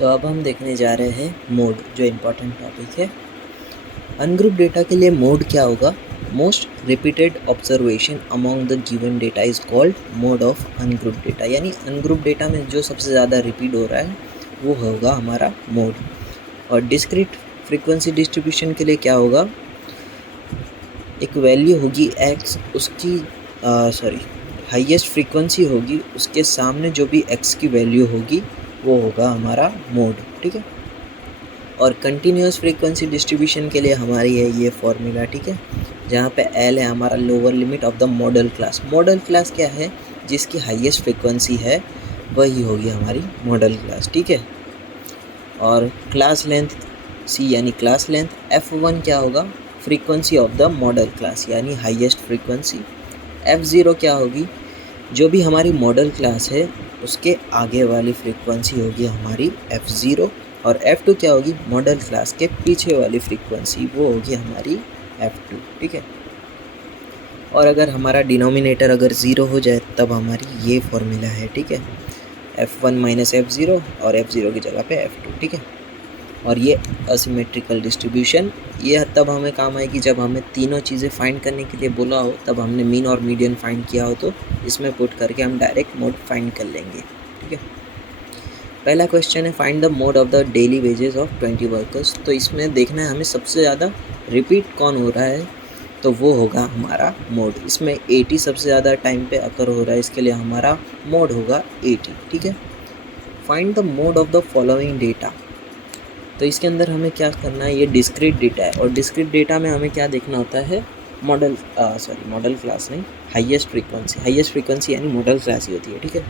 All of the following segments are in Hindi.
तो अब हम देखने जा रहे हैं मोड, जो इम्पोर्टेंट टॉपिक है। अनग्रुप डेटा के लिए मोड क्या होगा? Most repeated observation among the given data is called mode of ungroup data. यानी अनग्रुप डेटा में जो सबसे ज़्यादा रिपीट हो रहा है वो होगा हमारा मोड। और डिस्क्रीट फ्रीक्वेंसी डिस्ट्रीब्यूशन के लिए क्या होगा? एक वैल्यू होगी x, उसकी हाईएस्ट फ्रीक्वेंसी होगी, उसके सामने जो भी x की वैल्यू होगी वो होगा हमारा मोड। ठीक है। और कंटिन्यूस फ्रीक्वेंसी डिस्ट्रीब्यूशन के लिए हमारी है ये फॉर्मूला। ठीक है, जहाँ पे L है हमारा lower limit of the model class. Model class क्या है? जिसकी हाईएस्ट फ्रीक्वेंसी है वही होगी हमारी मॉडल क्लास। ठीक है। और क्लास लेंथ C यानी क्लास लेंथ। F1 क्या होगा? Frequency of the model class यानी हाईएस्ट फ्रीक्वेंसी। F0 क्या होगी? जो भी हमारी मॉडल क्लास है उसके आगे वाली फ्रीक्वेंसी होगी हमारी F0। और F2 क्या होगी? मॉडल क्लास के पीछे वाली फ्रीक्वेंसी, वो होगी हमारी F2। ठीक है। और अगर हमारा डिनोमिनेटर अगर 0 हो जाए तब हमारी ये फॉर्मूला है। ठीक है, F1 माइनस F0 और F0 की जगह पे F2। ठीक है। और ये असिमेट्रिकल डिस्ट्रीब्यूशन ये तब हमें काम आएगी जब हमें तीनों चीज़ें फाइंड करने के लिए बोला हो, तब हमने मीन और मीडियन फाइंड किया हो तो इसमें पुट करके हम डायरेक्ट मोड फाइंड कर लेंगे। ठीक है। पहला क्वेश्चन है find the mode of the daily wages of 20 workers. तो इसमें देखना है हमें सबसे ज़्यादा रिपीट कौन हो रहा है, तो वो होगा हमारा मोड। इसमें 80 सबसे ज़्यादा टाइम पे अकर हो रहा है, इसके लिए हमारा मोड होगा 80। ठीक है। Find the mode of the following data. तो इसके अंदर हमें क्या करना है? ये डिस्क्रीट डेटा है और डिस्क्रीट डेटा में हमें क्या देखना होता है? मॉडल क्लास नहीं, हाईएस्ट फ्रीक्वेंसी। हाईएस्ट फ्रीक्वेंसी यानी मॉडल क्लास ही होती है। ठीक है।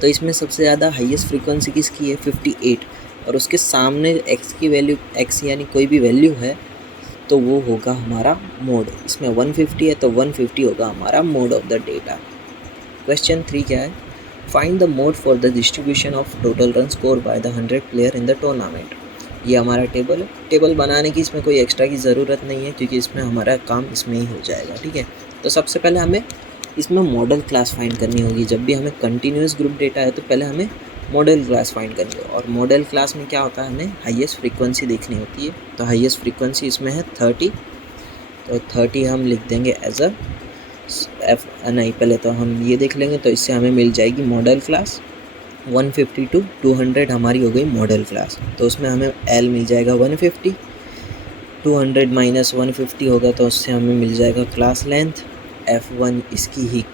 तो इसमें सबसे ज़्यादा हाईएस्ट फ्रीक्वेंसी किसकी है? 58। और उसके सामने x की वैल्यू, x यानी कोई भी वैल्यू है तो वो होगा हमारा मोड। इसमें 150 है तो 150 होगा हमारा mode of the data. Question 3 क्या है? Find the mode for the distribution of total run score by the 100 player in the tournament. ये हमारा टेबल है। टेबल बनाने की इसमें कोई एक्स्ट्रा की ज़रूरत नहीं है क्योंकि इसमें हमारा काम इसमें ही हो जाएगा। ठीक है। तो सबसे पहले हमें इसमें मॉडल क्लास फाइंड करनी होगी। जब भी हमें कंटिन्यूस ग्रुप डेटा है तो पहले हमें मॉडल क्लास फाइंड करनी है। और मॉडल क्लास में क्या होता है? हमें हाईएस्ट फ्रीक्वेंसी देखनी होती है। तो हाईएस्ट फ्रीक्वेंसी इसमें है 30। तो 30 हम लिख देंगे एज अ नहीं, पहले तो हम ये देख लेंगे। तो इससे हमें मिल जाएगी मॉडल क्लास। 150 टू 200 हमारी हो गई मॉडल क्लास। तो उसमें हमें L मिल जाएगा 150। 200 माइनस 150 होगा तो उससे हमें मिल जाएगा क्लास लेंथ। F1 इसकी ही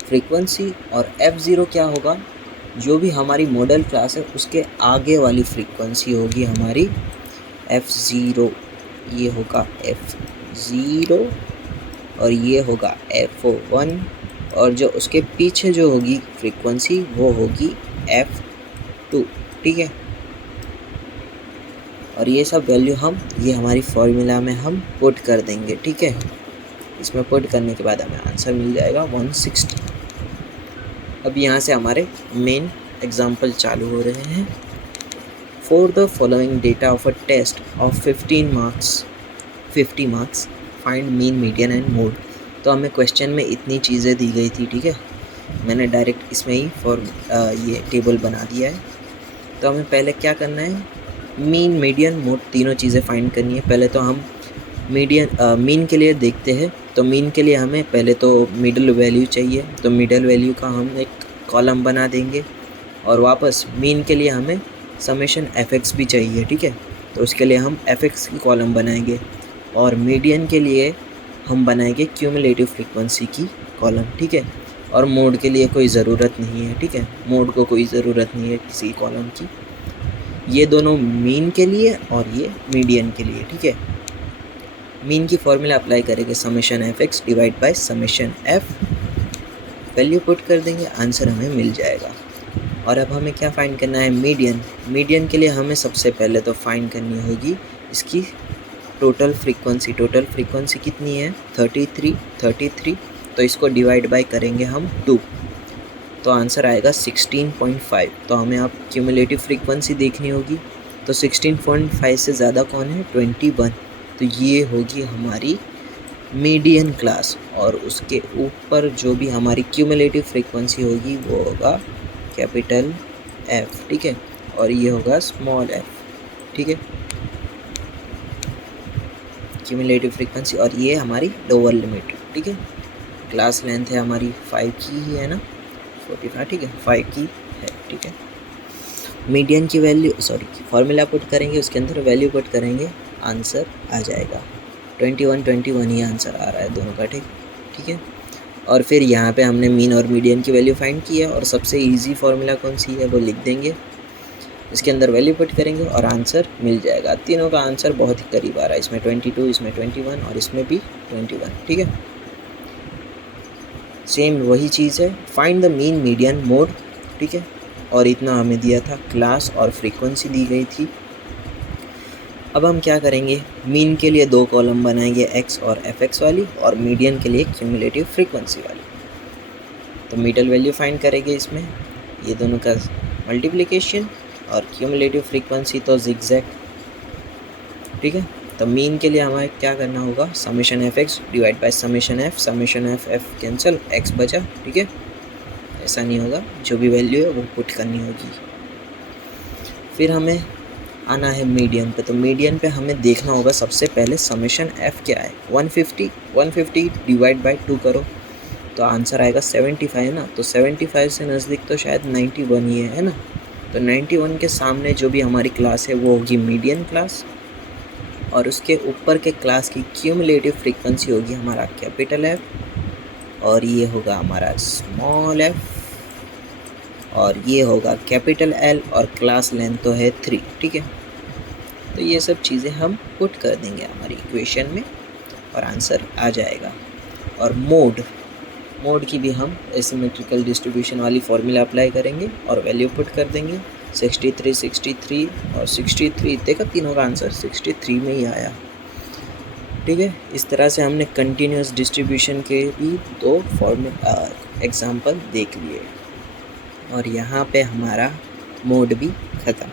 फ्रीक्वेंसी। और F0 क्या होगा? जो भी हमारी मॉडल क्लास है उसके आगे वाली फ्रीक्वेंसी होगी हमारी F0। ये होगा F0 और ये होगा F1। और जो उसके पीछे जो होगी फ्रीक्वेंसी वो होगी F2। ठीक है। और ये सब वैल्यू ये हमारी फॉर्मूला में हम पुट कर देंगे। ठीक है। इसमें पुट करने के बाद हमें आंसर मिल जाएगा 160। अब यहाँ से हमारे मेन एग्जाम्पल चालू हो रहे हैं। For the following data of a test of 50 marks find mean, median and mode. तो हमें क्वेश्चन में इतनी चीज़ें दी गई थी। ठीक है। मैंने डायरेक्ट इसमें ही ये टेबल बना दिया है। तो हमें पहले क्या करना है? मीन, मीडियन, मोड तीनों चीज़ें फाइंड करनी है। पहले तो हम मीन के लिए देखते हैं। तो मीन के लिए हमें पहले तो मिडल वैल्यू चाहिए। तो मिडल वैल्यू का हम एक कॉलम बना देंगे। और वापस मीन के लिए हमें समेशन fx भी चाहिए। ठीक है। तो उसके लिए हम fx की कॉलम बनाएंगे। और मीडियन के लिए हम बनाएंगे क्यूमुलेटिव फ्रीक्वेंसी की कॉलम। ठीक है। और मोड के लिए कोई ज़रूरत नहीं है। ठीक है। मोड को कोई ज़रूरत नहीं है किसी कॉलम की। ये दोनों मीन के लिए और ये मीडियन के लिए। ठीक है। मीन की फॉर्मूला अप्लाई करेंगे summation fx divide by summation f। Value put कर देंगे, आंसर हमें मिल जाएगा। और अब हमें क्या फाइंड करना है? मीडियन। मीडियन के लिए हमें सबसे पहले तो फाइंड करनी होगी इसकी टोटल फ्रीक्वेंसी। टोटल फ्रीक्वेंसी कितनी है? 33। तो इसको डिवाइड बाय करेंगे हम 2, तो आंसर आएगा 16.5। तो हमें अब क्यूमुलेटिव फ्रीक्वेंसी देखनी होगी। तो 16.5 से ज़्यादा कौन है? 21। तो ये होगी हमारी मीडियन क्लास। और उसके ऊपर जो भी हमारी क्यूमुलेटिव फ्रीक्वेंसी होगी वो होगा कैपिटल F। ठीक है। और ये होगा स्मॉल एफ, ठीक है, क्यूमुलेटिव फ्रीक्वेंसी, और ये हमारी लोअर लिमिट, ठीक है। क्लास लेंथ है हमारी 5 की ही है ना, 45, ठीक है, 5 की है, ठीक है। मीडियन की वैल्यू, सॉरी, फॉर्मूला पुट करेंगे, उसके अंदर वैल्यू पुट करेंगे, आंसर आ जाएगा 21 ही आंसर आ रहा है दोनों का, ठीक है। और फिर यहाँ पे हमने मीन और मीडियन की वैल्यू फाइंड की है, और सबसे इजी फार्मूला कौन सी है वो लिख देंगे, इसके अंदर वैल्यू पुट करेंगे और आंसर मिल जाएगा। तीनों का आंसर बहुत ही करीब आ रहा है, इसमें 22, इसमें 21 और इसमें भी 21, ठीक है। सेम वही चीज़ है, find the mean median mode, ठीक है। और इतना हमें दिया था, क्लास और फ्रीक्वेंसी दी गई थी। अब हम क्या करेंगे, मीन के लिए 2 कॉलम बनाएंगे, एक्स और एफ एक्स वाली, और मीडियन के लिए क्यूमुलेटिव फ्रीक्वेंसी वाली। तो मिडल वैल्यू फाइंड करेंगे इसमें, ये दोनों का मल्टीप्लिकेशन, और क्यूमुलेटिव फ्रीक्वेंसी तो जिगजैग, ठीक है। तो मीन के लिए हमें क्या करना होगा, summation F x divide by summation F F cancel, x बचा, ठीक है। ऐसा नहीं होगा, जो भी वैल्यू है वो पुट करनी होगी। फिर हमें आना है मीडियन पे, तो मीडियन पे हमें देखना होगा सबसे पहले समेशन एफ क्या है, 150 डिवाइड बाय 2 करो तो आंसर आएगा 75 ना, तो 75 से नज़दीक तो शायद 91 ही है ना। तो 91 के सामने जो भी हमारी क्लास है वो होगी मीडियन क्लास, और उसके ऊपर के क्लास की क्यूमुलेटिव फ्रीक्वेंसी होगी हमारा कैपिटल एफ, और ये होगा हमारा स्मॉल एफ, और ये होगा कैपिटल एल, और क्लास लेंथ तो है 3, ठीक है। तो ये सब चीज़ें हम पुट कर देंगे हमारी इक्वेशन में और आंसर आ जाएगा। और मोड की भी हम एसिमेट्रिकल डिस्ट्रीब्यूशन वाली फॉर्मूला अप्लाई करेंगे और वैल्यू पुट कर देंगे, 63 और 63, देखा तीनों का आंसर 63 में ही आया, ठीक है। इस तरह से हमने कंटिन्यूस डिस्ट्रीब्यूशन के भी 2 एग्जाम्पल देख लिए, और यहाँ पे हमारा मोड भी ख़त्म।